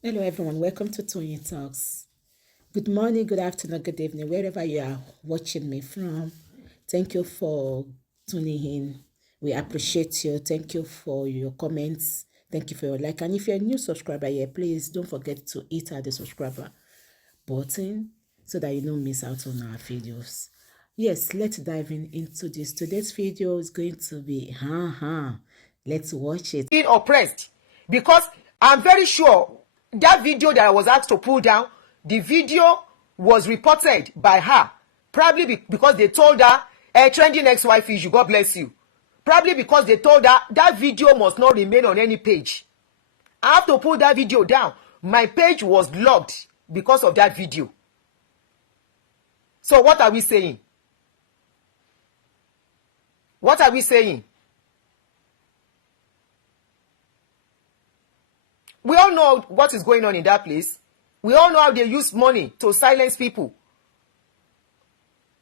Hello, everyone. Welcome to Tony Talks. Good morning, good afternoon, good evening, wherever you are watching me from. Thank you for tuning in. We appreciate you. Thank you for your comments. Thank you for your like. And if you're a new subscriber here, please don't forget to hit the subscriber button so that you don't miss out on our videos. Yes, let's dive into this. Today's video is going to be, let's watch it. Being oppressed, because I'm very sure that video that I was asked to pull down, the video was reported by her, probably because they told her, trending ex-wife issue, God bless you. Probably because they told her that video must not remain on any page. I have to pull that video down. My page was locked because of that video. So what are we saying? What are we saying? We all know what is going on in that place. We all know how they use money to silence people.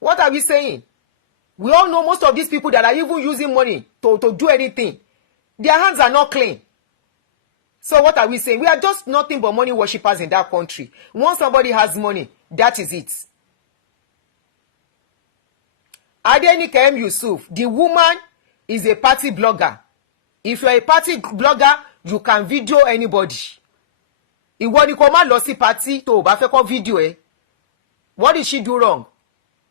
What are we saying? We all know most of these people that are even using money to do anything, their hands are not clean. So what are we saying? We are just nothing but money worshippers in that country. Once somebody has money, that is it. Adunni M. Yusuf, the woman is a party blogger. If you are a party blogger, you can video anybody. Ìwọ ni kó má lọ sí party tó bá fẹ́ kó video ẹ. What did she do wrong?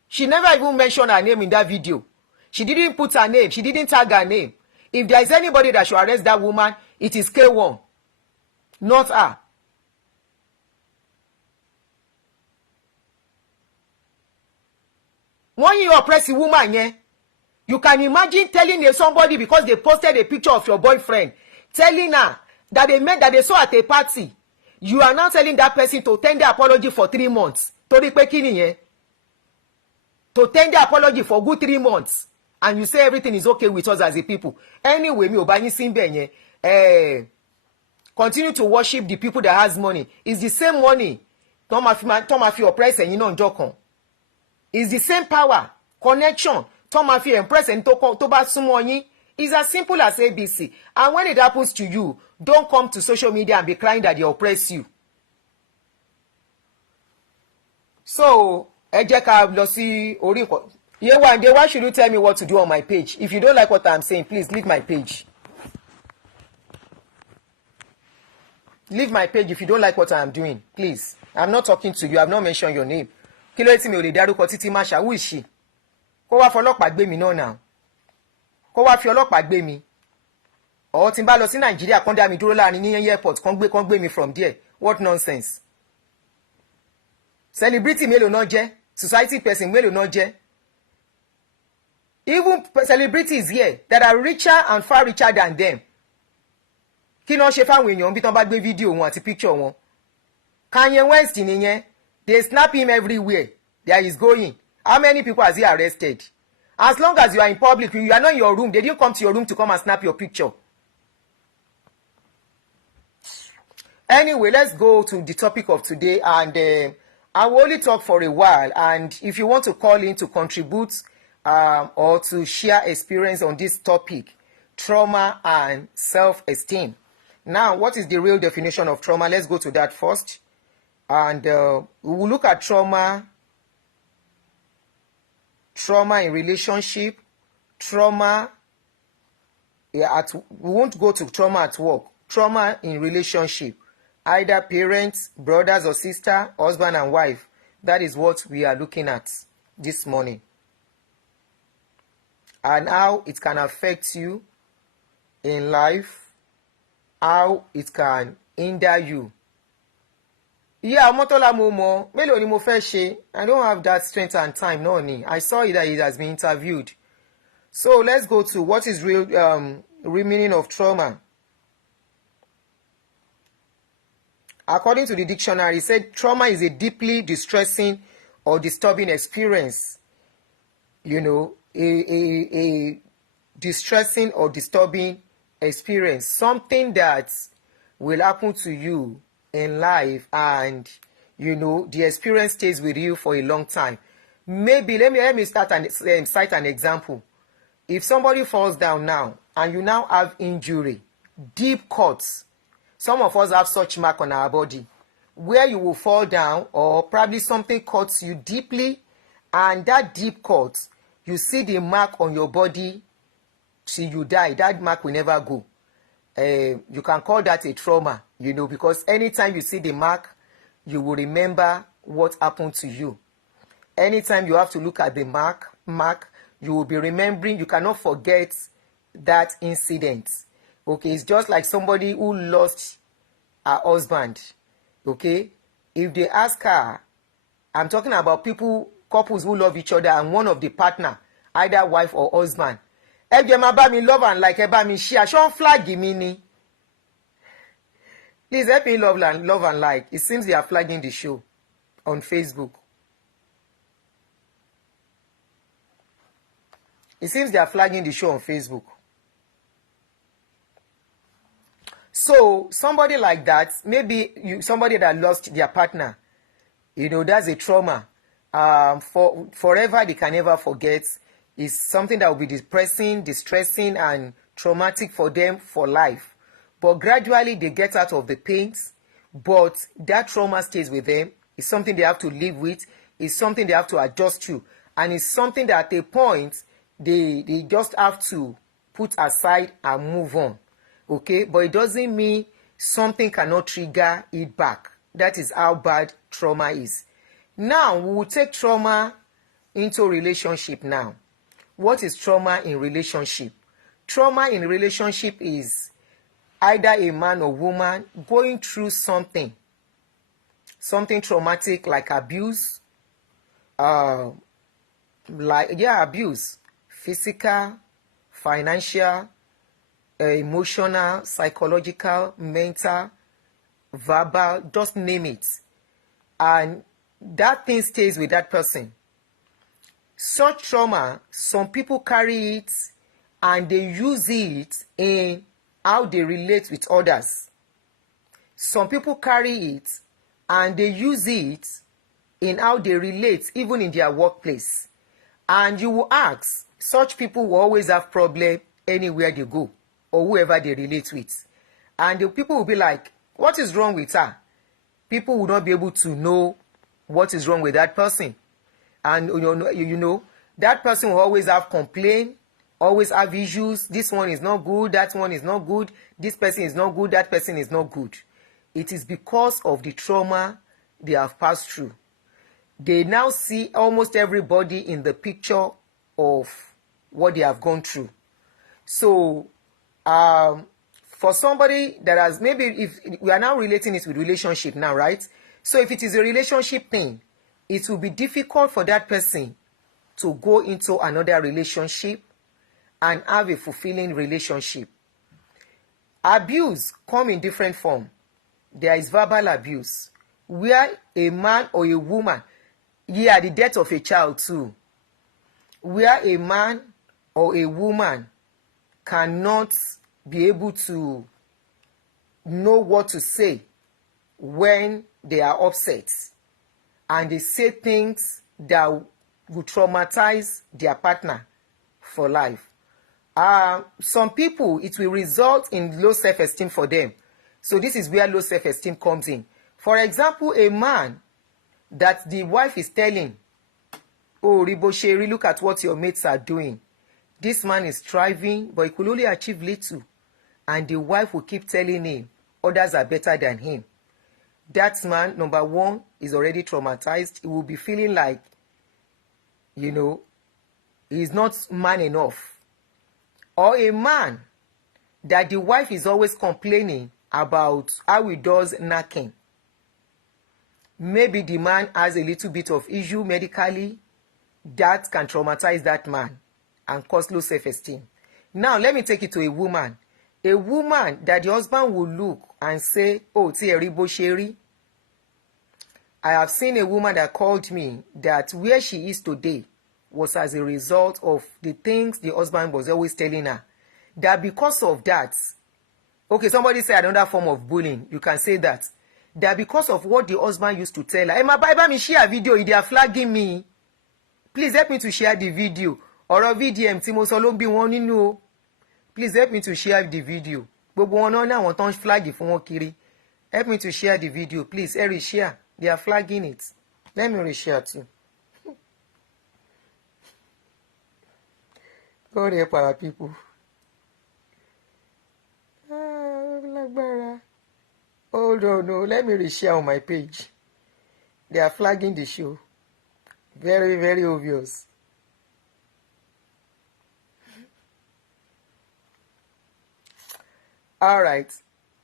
She never even mentioned her name in that video. She didn't put her name. She didn't tag her name. If there is anybody that should arrest that woman, it is K1, not her. When you oppress a woman, yeah, you can imagine telling somebody because they posted a picture of your boyfriend, telling her that they met that they saw at a party. You are now telling that person to tender apology for 3 months. Torí pé kí nìyẹn? To tender apology for good 3 months. And you say everything is okay with us as a people. Anyway, mi ò bá yín sí ńbẹ̀ yẹn. Continue to worship the people that has money. It's the same money. Tó máa fi oppress ẹ̀yin náà ńjọ́ kan. It's the same power, connection. Tó máa fi impress ẹni tó bá súnmọ́ yín. It's as simple as ABC. And when it happens to you, don't come to social media and be crying that they oppress you. So, ẹ jẹ́ ká lọ sí orí nǹkan. Yewande, why should you tell me what to do on my page? If you don't like what I'm saying, please leave my page. Leave my page if you don't like what I'm doing, please. I'm not talking to you. I've not mentioned your name. Kí ló tí mi ò lè dárúkọ Titi Marshal, who is she? Kó wá fọlọ́pàá gbé mi náà now. Kó wá fi ọlọ́pàá gbé mi. Or tí n bá lọ sí Nàìjíríà kán dá mi dúró láàrin ní airport kán gbé mi from there. What nonsense. Celebrity mélòó náà jẹ́? Society person mélòó náà jẹ́? Even celebrities here that are richer and far richer than them. Kí náà ṣe fáwọn èèyàn bí tán bá gbé fídíò wọn àti picture wọn? Kanye West nìyẹn. They snap him everywhere. There is going. How many people has he arrested? As long as you are in public, you are not in your room. They didn't come to your room to come and snap your picture. Anyway, let's go to the topic of today, and I will only talk for a while. And if you want to call in to contribute or to share experience on this topic, trauma and self-esteem. Now, what is the real definition of trauma? Let's go to that first. And we will look at trauma in relationship, trauma we won't go to trauma at work, trauma in relationship, either parents, brothers or sister, husband and wife. That is what we are looking at this morning. And how it can affect you in life, how it can hinder you. Yeah, Omotola Momo, mélòó ni mo fẹ́ ṣe? I don't have that strength and time, no ni. I saw it that it has been interviewed. So let's go to what is real meaning of trauma. According to the dictionary, it said trauma is a deeply distressing or disturbing experience. You know, a distressing or disturbing experience. Something that will happen to you in life, and you know the experience stays with you for a long time. Maybe let me start and cite an example. If somebody falls down now and you now have injury, deep cuts, Some of us have such mark on our body where you will fall down, or probably something cuts you deeply, and that deep cut, you see the mark on your body till you die. That mark will never go. You can call that a trauma, because anytime you see the mark, you will remember what happened to you. Anytime you have to look at the mark, you will be remembering. You cannot forget that incident. Okay, it's just like somebody who lost her husband. Okay, if they ask her, I'm talking about couples who love each other, and one of the partner, either wife or husband, ẹ jẹ́ máa bá mi love and like, ẹ bá mi share, ṣé flag mi ni? Please help me love and like. It seems they are flagging the show on Facebook. It seems they are flagging the show on Facebook. So somebody like that, maybe somebody that lost their partner, that's a trauma. For forever, they can never forget. It's something that will be depressing, distressing, and traumatic for them for life. But gradually, they get out of the pains. But that trauma stays with them. It's something they have to live with. It's something they have to adjust to. And it's something that at a point, they just have to put aside and move on. Okay? But it doesn't mean something cannot trigger it back. That is how bad trauma is. Now, we will take trauma into relationship now. What is trauma in relationship? Trauma in relationship is either a man or woman going through something traumatic like abuse, abuse, physical, financial, emotional, psychological, mental, verbal, just name it. And that thing stays with that person. Such trauma, some people carry it and they use it in how they relate with others. Some people carry it and they use it in how they relate, even in their workplace. And you will ask, such people will always have problem anywhere they go or whoever they relate with. And the people will be like, what is wrong with her? People will not be able to know what is wrong with that person. And that person will always have complaint, always have issues. This one is not good, that one is not good, this person is not good, that person is not good. It is because of the trauma they have passed through. They now see almost everybody in the picture of what they have gone through. So, for somebody that has, maybe if we are now relating it with relationship now, right? So if it is a relationship thing, it will be difficult for that person to go into another relationship and have a fulfilling relationship. Abuse comes in different form. There is verbal abuse, where a man or a woman, the death of a child too, where a man or a woman cannot be able to know what to say when they are upset, and they say things that will traumatize their partner for life. Some people, it will result in low self-esteem for them. So this is where low self-esteem comes in. For example, a man that the wife is telling, oh, Ribosheri, look at what your mates are doing. This man is striving, but he could only achieve little. And the wife will keep telling him, others are better than him. That man, number one, is already traumatized. He will be feeling like, he's not man enough. Or a man that the wife is always complaining about how he does knacking. Maybe the man has a little bit of issue medically that can traumatize that man and cause low self-esteem. Now, let me take it to a woman. A woman that the husband will look and say, oh, ti eri bo se ri. I have seen a woman that called me that where she is today was as a result of the things the husband was always telling her. That because of that, okay, somebody said another form of bullying. You can say that. That because of what the husband used to tell her, hey, my Bible, me share a video, they are flagging me. Please help me to share the video. Or a VDM, Timo Solombi, one, Please help me to share the video. gbogbo wọn náà ní àwọn tó ń flag fún wọn kiri. Help me to share the video, please. Every share. They are flagging it. Let me reshare too. God help our people. Hold on, no. Let me reshare on my page. They are flagging the show. Very, very obvious. All right.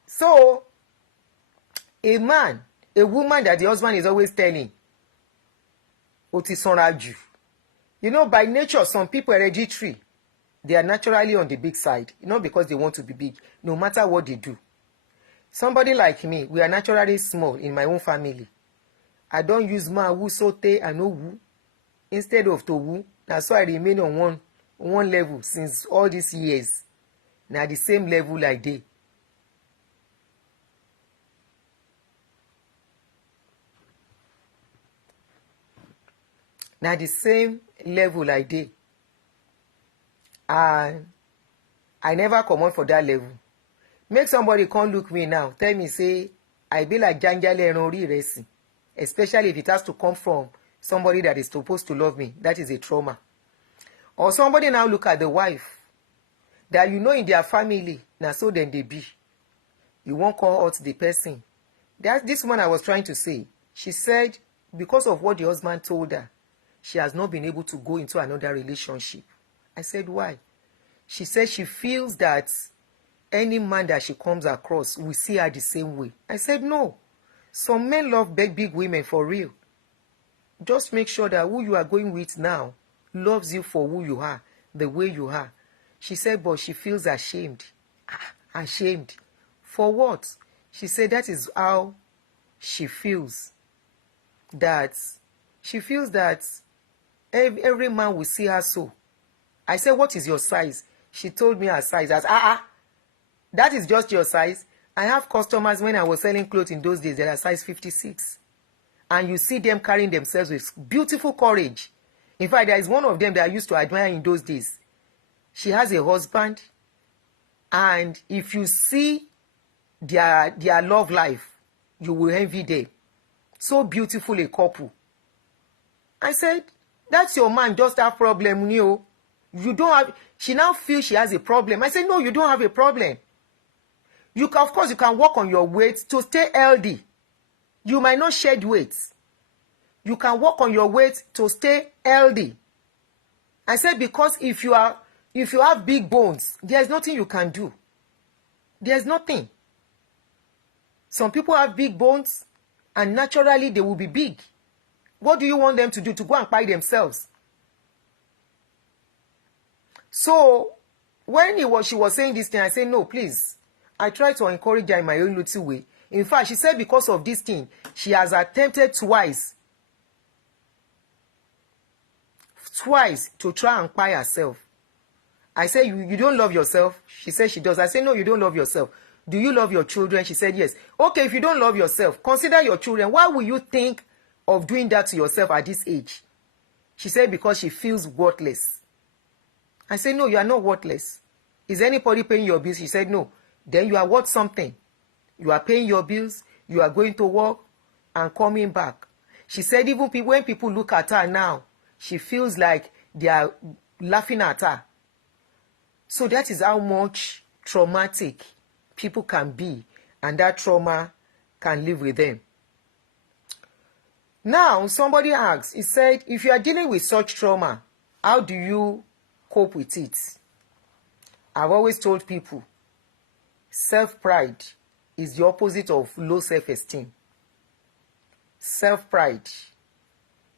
So, a woman that the husband is always telling, ó ti sanra jù. You know, by nature, some people hereditary, they are naturally on the big side, not because they want to be big, no matter what they do. Somebody like me, we are naturally small in my own family. I don't use ma woo sote and no woo. Instead of to woo, that's why I remain on one level since all these years. Now the same level like they. Now the same level like they. And I never come on for that level. Make somebody come look me now. Tell me, say, I be like Janjale and Ori Racing. Especially if it has to come from somebody that is supposed to love me. That is a trauma. Or somebody now look at the wife. That you know in their family. Now so then they be. You won't call out the person. That's this one I was trying to say. She said, because of what the husband told her, she has not been able to go into another relationship. I said, why? She said she feels that any man that she comes across will see her the same way. I said, no. Some men love big women for real. Just make sure that who you are going with now loves you for who you are, the way you are. She said, but she feels ashamed. Ashamed. For what? She said that is how she feels. That she feels that every man will see her so. I said, what is your size? She told me her size. I said, that is just your size. I have customers when I was selling clothes in those days that are size 56. And you see them carrying themselves with beautiful courage. In fact, there is one of them that I used to admire in those days. She has a husband. And if you see their love life, you will envy them. So beautiful a couple. I said, that's your man, just have problem, you don't have. She now feels she has a problem. I said, no, you don't have a problem. You can, of course, you can work on your weight to stay healthy. You might not shed weight. You can work on your weight to stay healthy. I said, because if you have big bones, there's nothing you can do. There's nothing. Some people have big bones, and naturally they will be big. What do you want them to do? To go and buy themselves? So, when she was saying this thing, I said, no, please. I tried to encourage her in my own little way. In fact, she said because of this thing, she has attempted twice to try and buy herself. I said, you don't love yourself? She said she does. I said, no, you don't love yourself. Do you love your children? She said, yes. Okay, if you don't love yourself, consider your children. Why will you think of doing that to yourself at this age? She said, because she feels worthless. I said, no, you are not worthless. Is anybody paying your bills? She said, no. Then you are worth something. You are paying your bills. You are going to work and coming back. She said, even when people look at her now, she feels like they are laughing at her. So that is how much traumatic people can be, and that trauma can live with them. Now, somebody asks, he said, if you are dealing with such trauma, how do you cope with it? I've always told people, self-pride is the opposite of low self-esteem. Self-pride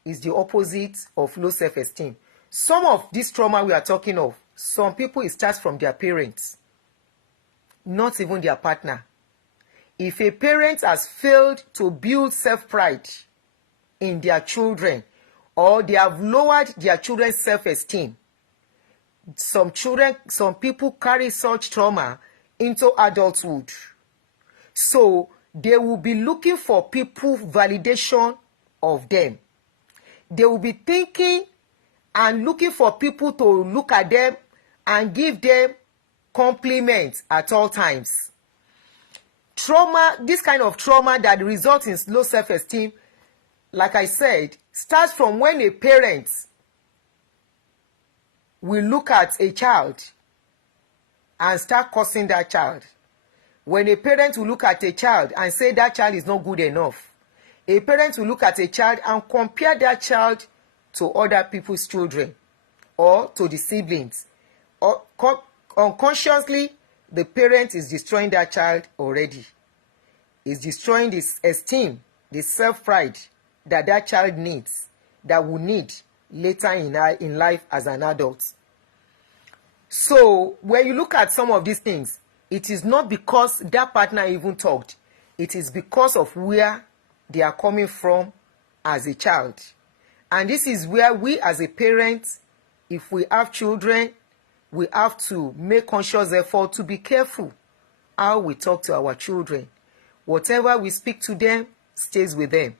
is the opposite of low self-esteem. Some of this trauma we are talking of, some people, it starts from their parents, not even their partner. If a parent has failed to build self-pride in their children, or they have lowered their children's self-esteem, some people carry such trauma into adulthood. So they will be looking for people validation of them. They will be thinking and looking for people to look at them and give them compliment at all times. Trauma, this kind of trauma that results in low self-esteem, like I said, starts from when a parent will look at a child and start cursing that child. When a parent will look at a child and say that child is not good enough, a parent will look at a child and compare that child to other people's children or to the siblings. Or unconsciously, the parent is destroying that child already. Is destroying the esteem, the self-pride that that child needs, that will need later in life as an adult. So when you look at some of these things, it is not because that partner even talked. It is because of where they are coming from as a child. And this is where we as a parent, if we have children, we have to make conscious effort to be careful how we talk to our children. Whatever we speak to them stays with them.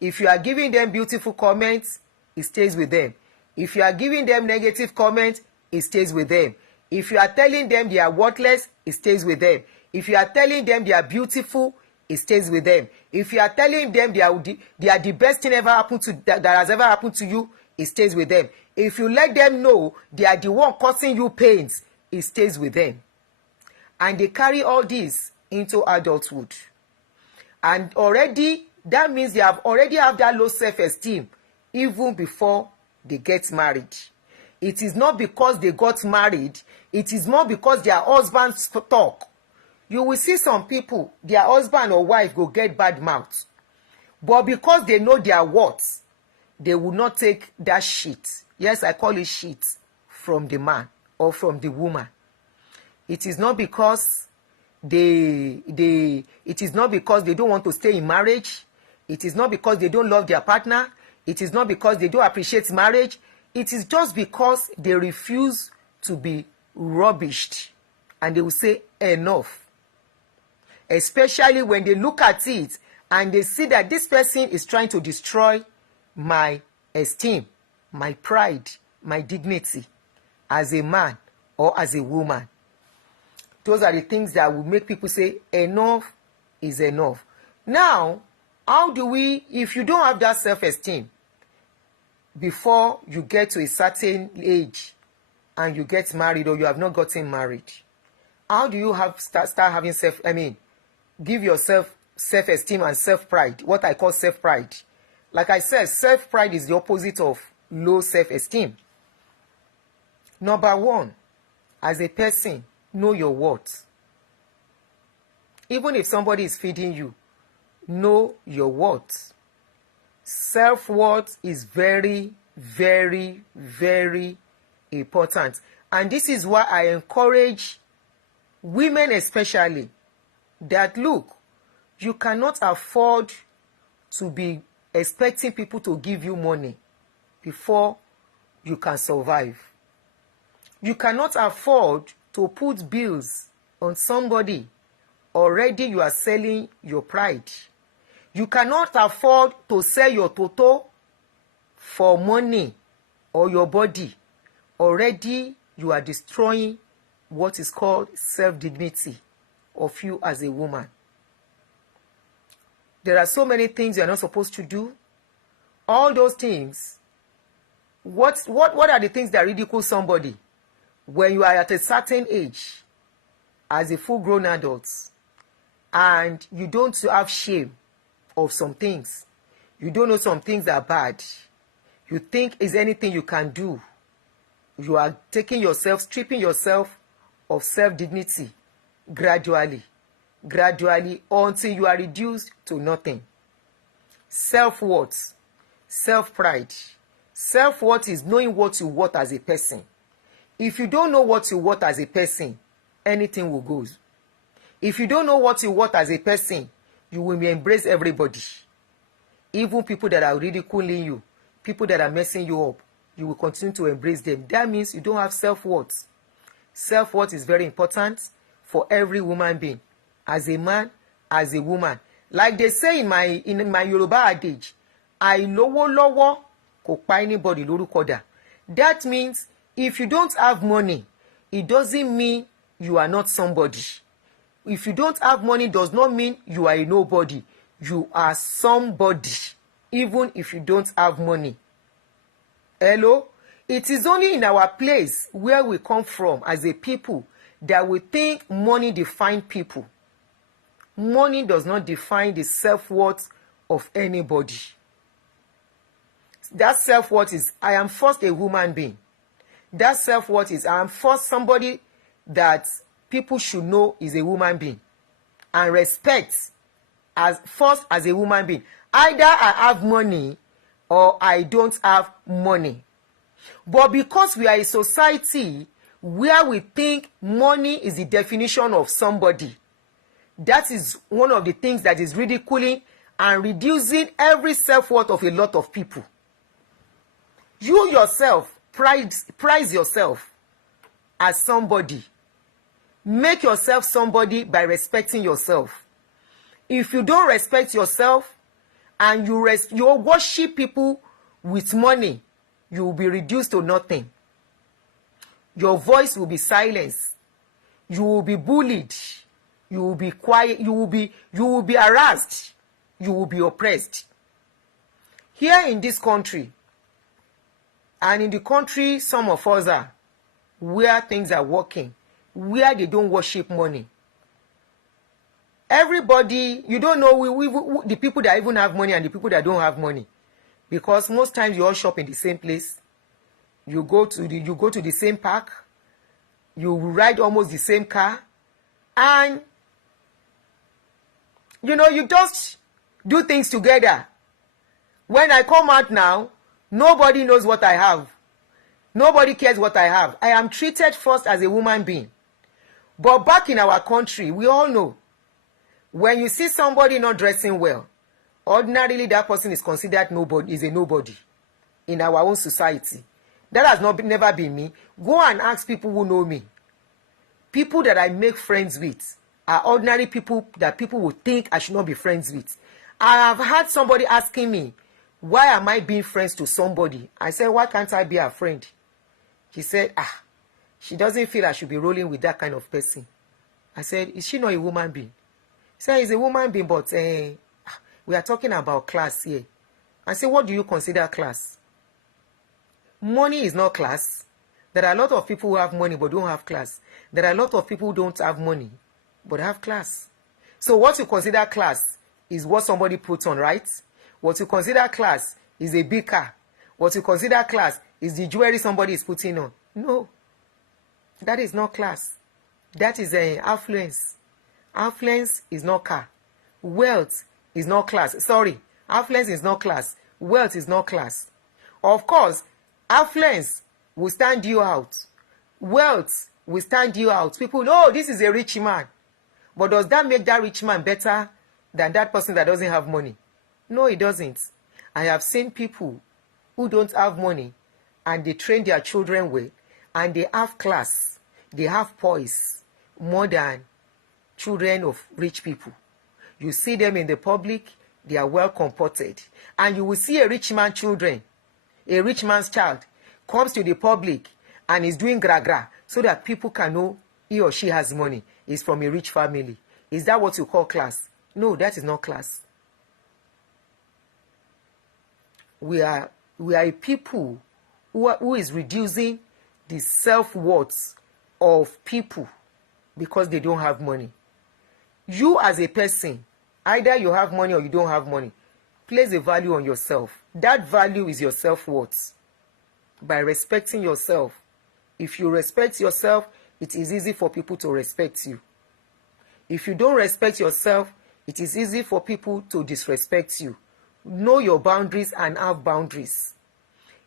If you are giving them beautiful comments, it stays with them. If you are giving them negative comments, it stays with them. If you are telling them they are worthless, it stays with them. If you are telling them they are beautiful, it stays with them. If you are telling them they are the best thing ever happened to that has ever happened to you, it stays with them. If you let them know they are the one causing you pains, it stays with them. And they carry all this into adulthood. And already, that means they have already have that low self-esteem even before they get married. It is not because they got married, it is more because their husbands talk. You will see some people, their husband or wife go get bad mouth. But because they know their worth, they will not take that shit. Yes, I call it shit from the man or from the woman. It is not because it is not because they don't want to stay in marriage. It is not because they don't love their partner. It is not because they don't appreciate marriage. It is just because they refuse to be rubbished. And they will say enough. Especially when they look at it and they see that this person is trying to destroy my esteem, my pride, my dignity as a man or as a woman. Those are the things that will make people say enough is enough. Now, how do we, if you don't have that self-esteem before you get to a certain age and you get married or you have not gotten married, how do you start having give yourself self-esteem and self-pride, what I call self-pride? Like I said, self-pride is the opposite of low self-esteem. Number one, as a person, know your worth. Even if somebody is feeding you, know your worth. Self-worth is very, very, very important. And this is why I encourage women especially that, look, you cannot afford to be expecting people to give you money before you can survive. You cannot afford to put bills on somebody. Already you are selling your pride. You cannot afford to sell your toto for money or your body. Already you are destroying what is called self-dignity of you as a woman. There are so many things you are not supposed to do. All those things, what are the things that ridicule somebody when you are at a certain age as a full-grown adult and you don't have shame of some things? You don't know some things are bad. You think is anything you can do. You are taking yourself, stripping yourself of self-dignity gradually, until you are reduced to nothing. Self-worth, self-pride. Self-worth is knowing what you want as a person. If you don't know what you want as a person, anything will go. If you don't know what you want as a person, you will embrace everybody. Even people that are ridiculing you, people that are messing you up, you will continue to embrace them. That means you don't have self-worth. Self-worth is very important for every woman being, as a man, as a woman. Like they say in my Yoruba adage, àìlówó kò pa anybody lórúkọ dà. That means if you don't have money, it doesn't mean you are not somebody. If you don't have money, does not mean you are a nobody. You are somebody, even if you don't have money. Hello? It is only in our place where we come from as a people that we think money defines people. Money does not define the self-worth of anybody. That self-worth is, I am first a human being. That self-worth is, I am first somebody that people should know is a human being and respect as first as a human being. Either I have money or I don't have money. But because we are a society where we think money is the definition of somebody, that is one of the things that is ridiculing and reducing every self-worth of a lot of people. You yourself, prize yourself as somebody. Make yourself somebody by respecting yourself. If you don't respect yourself and you worship people with money, you will be reduced to nothing. Your voice will be silenced. You will be bullied. You will be quiet. You will be harassed. You will be oppressed. Here in this country, and in the country some of us are, where things are working, where they don't worship money. Everybody, you don't know the people that even have money and the people that don't have money, because most times you all shop in the same place. You go to the same park. You ride almost the same car, and you just do things together. When I come out now, nobody knows what I have. Nobody cares what I have. I am treated first as a human being. But back in our country, we all know, when you see somebody not dressing well, ordinarily that person is considered is a nobody in our own society. That has never been me. Go and ask people who know me. People that I make friends with are ordinary people that people would think I should not be friends with. I have had somebody asking me, why am I being friends to somebody? I said, why can't I be a friend? He said, she doesn't feel I should be rolling with that kind of person. I said, is she not a woman being? He said, he's a woman being, but we are talking about class here. I said, what do you consider class? Money is not class. There are a lot of people who have money but don't have class. There are a lot of people who don't have money but have class. So what you consider class is what somebody puts on, right? What you consider class is a big car. What you consider class is the jewelry somebody is putting on. No, that is not class. That is affluence. Affluence is not car. Wealth is not class. Sorry, affluence is not class. Wealth is not class. Of course, affluence will stand you out. Wealth will stand you out. People know, this is a rich man. But does that make that rich man better than that person that doesn't have money? No, it doesn't. I have seen people who don't have money and they train their children well and they have class, they have poise more than children of rich people. You see them in the public, they are well comported. And you will see a rich man's child comes to the public and is doing gra-gra so that people can know he or she has money, is from a rich family. Is that what you call class? No, that is not class. We are a people who is reducing the self-worth of people because they don't have money. You as a person, either you have money or you don't have money, place a value on yourself. That value is your self-worth. By respecting yourself. If you respect yourself, it is easy for people to respect you. If you don't respect yourself, it is easy for people to disrespect you. Know your boundaries and have boundaries.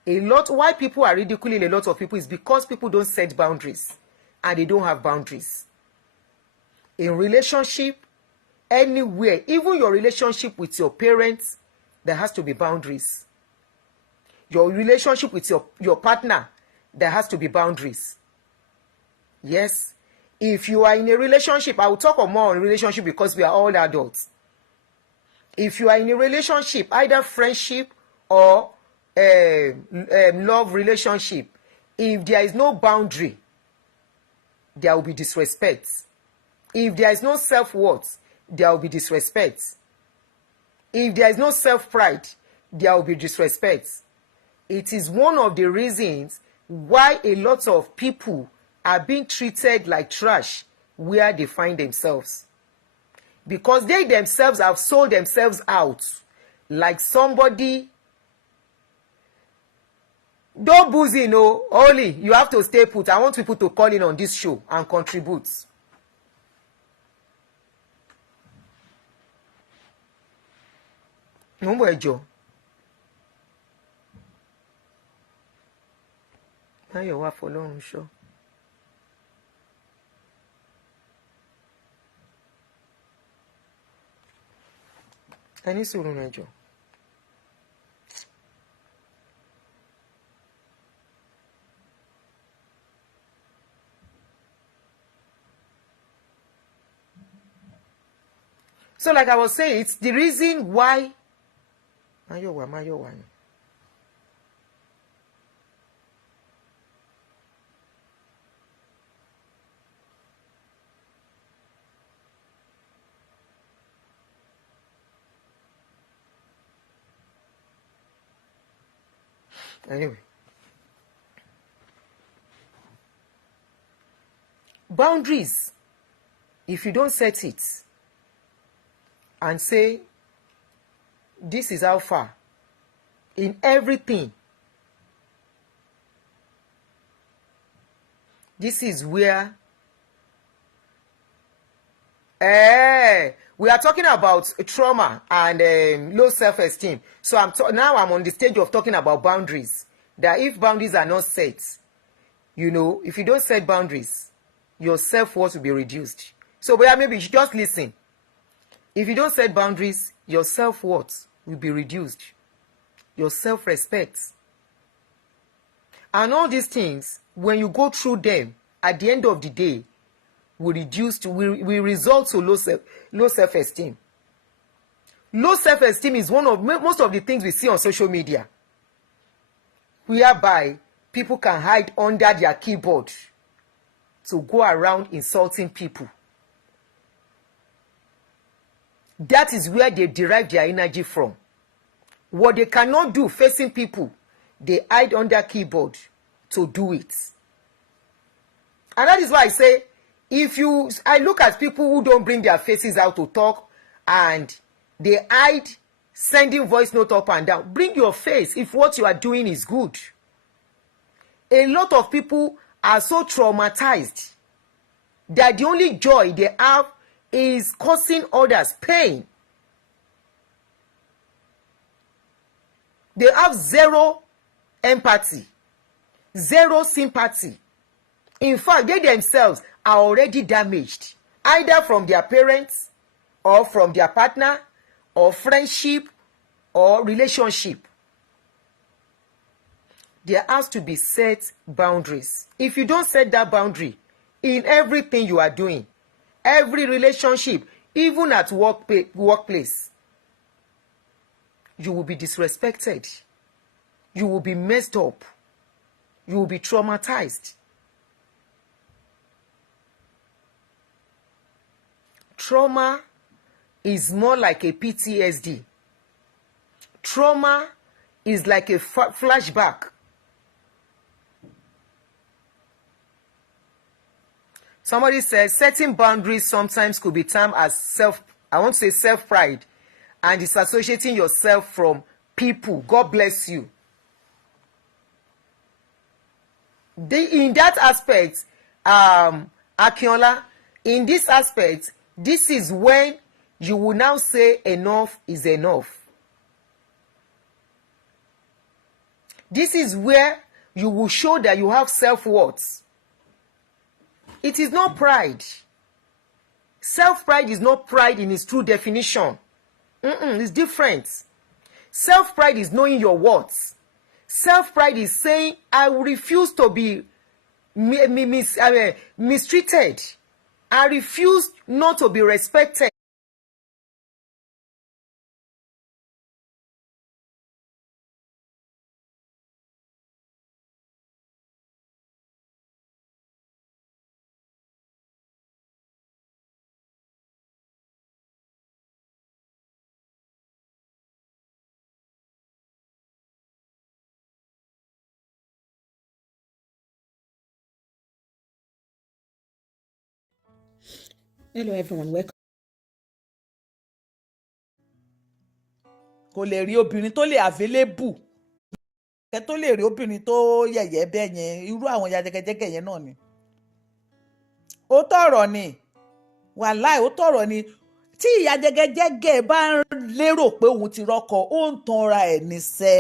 Why people are ridiculing a lot of people is because people don't set boundaries and they don't have boundaries. In relationship, anywhere, even your relationship with your parents, there has to be boundaries. Your relationship with your partner, there has to be boundaries. Yes. If you are in a relationship, I will talk more on relationship because we are all adults. If you are in a relationship, either friendship or love relationship, if there is no boundary, there will be disrespect. If there is no self-worth, there will be disrespect. If there is no self-pride, there will be disrespect. It is one of the reasons why a lot of people are being treated like trash where they find themselves. Because they themselves have sold themselves out like somebody. Don't boozy, no. Only you have to stay put. I want people to call in on this show and contribute. No more ẹjọ́. Máyọ̀ wá fọlọ́run ṣọ́. Ẹ ní sùúrù náà ẹjọ́. So like I was saying, it's the reason why Máyọ̀wá ni. Anyway. Boundaries, if you don't set it and say, this is how far, in everything, this is where we are talking about trauma and low self-esteem. So now I'm on the stage of talking about boundaries. That if boundaries are not set, if you don't set boundaries, your self-worth will be reduced. So maybe you should just listen. If you don't set boundaries, your self-worth will be reduced. Your self-respect. And all these things, when you go through them, at the end of the day, will result to low self-esteem. Low self-esteem is one of most of the things we see on social media, whereby people can hide under their keyboard to go around insulting people. That is where they derive their energy from. What they cannot do facing people, they hide under keyboard to do it. And that is why I say, I look at people who don't bring their faces out to talk and they hide sending voice note up and down. Bring your face if what you are doing is good. A lot of people are so traumatized that the only joy they have is causing others pain. They have zero empathy, zero sympathy. In fact, they themselves are already damaged, either from their parents or from their partner or friendship or relationship. There has to be set boundaries. If you don't set that boundary in everything you are doing, every relationship, even at workplace, you will be disrespected. You will be messed up. You will be traumatized. Trauma is more like a PTSD. Trauma is like a flashback. Somebody says setting boundaries sometimes could be termed as self-pride and disassociating yourself from people. God bless you. In that aspect, Akinola, in this aspect, this is when you will now say enough is enough. This is where you will show that you have self-worth. It is not pride. Self-pride is not pride in its true definition. It's different. Self-pride is knowing your worth. Self-pride is saying, I will refuse to be mistreated. I refuse not to be respected. Hello everyone, welcome. kò lè rí obìnrin tó lè available kẹ́ tó lè rí obìnrin tó yẹ̀yẹ́ bẹ́ẹ̀ yẹn irú àwọn ìyá jẹgẹjẹgẹ yẹn náà ni. ó tọ̀rọ̀ ni wàláì ó tọ̀rọ̀ ni tí ìyá jẹgẹjẹgẹ bá ń lérò pé òun ti rọ́kọ ó ń tanra ẹ̀ níṣẹ́.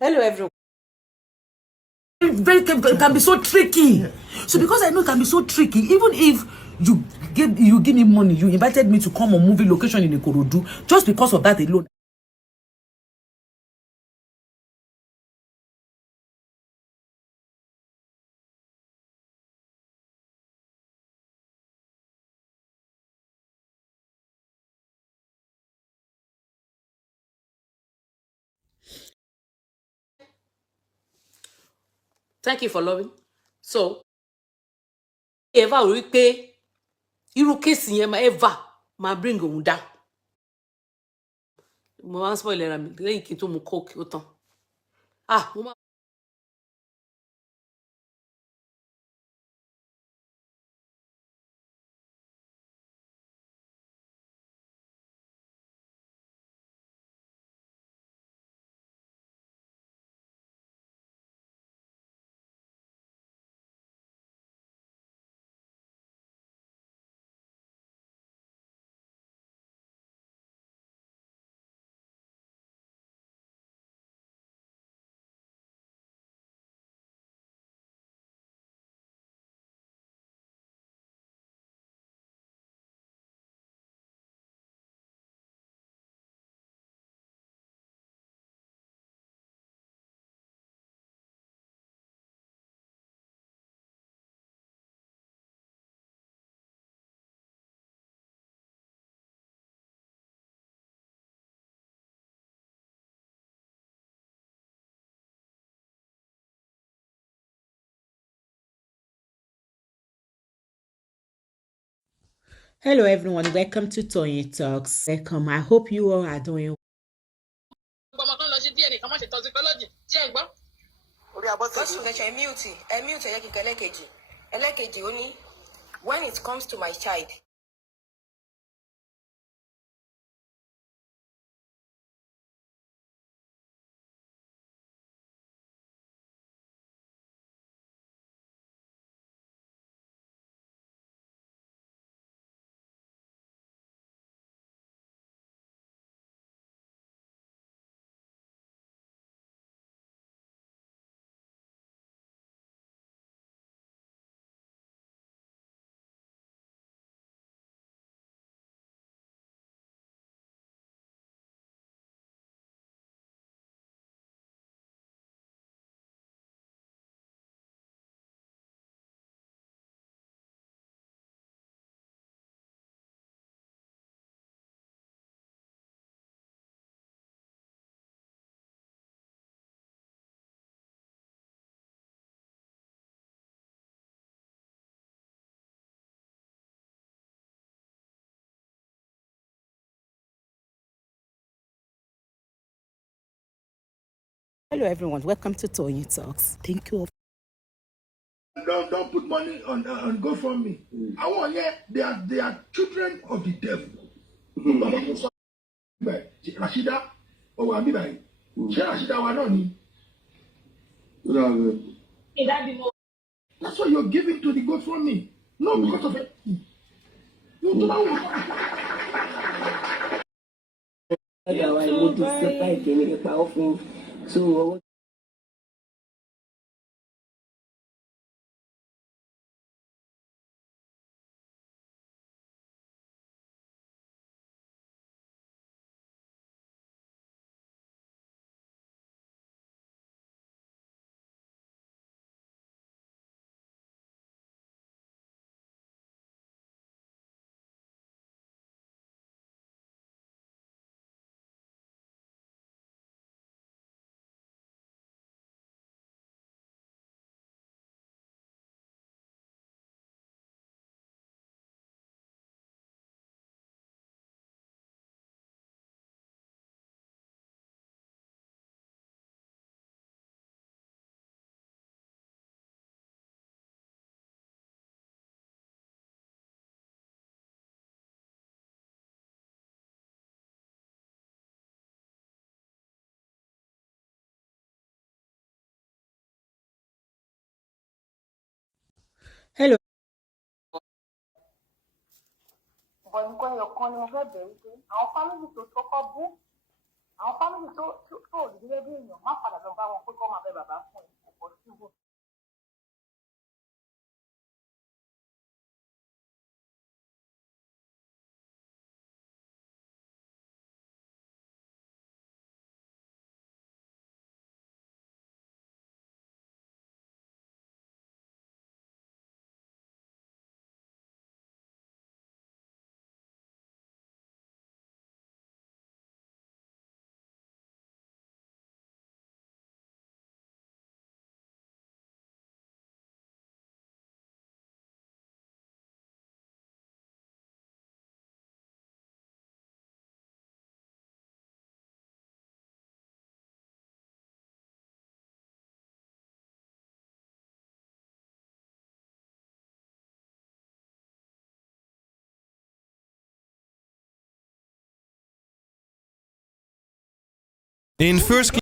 Hello, everyone. Can be so tricky. So because I know it can be so tricky, even if you give me money, you invited me to come on movie location in Ikorodu, just because of that alone. Thank you for loving. So, ever rí pé irú case yẹn ever ma bring òun down. Mo máa ń spoil ẹ̀rọ mi lẹ́yìn kí n tó mu coke ó tán. Mo máa Hello everyone, welcome to Toyeen Talks. Welcome. I hope you all are doing when it comes to my child. Hello everyone, welcome to Tony Talks. Thank you. Don't put money on GoFundMe. I want they are children of the devil. Rashida, oh Abibai. Rashida Wanoni. That's why you're giving to the GoFundMe. No, because of it. You do not want. So Hello. Bọ̀ nǹkan ẹyọ kan ni mo fẹ́ bẹ̀rù pé àwọn fámìlì tó kọ́kọ́ bú àwọn fámìlì tó ò rí gẹ́gẹ́ bí èèyàn má padà lọ bá wọn pé kọ́ máa bẹ bàbá fún ẹ kò pọ̀ síbò. In first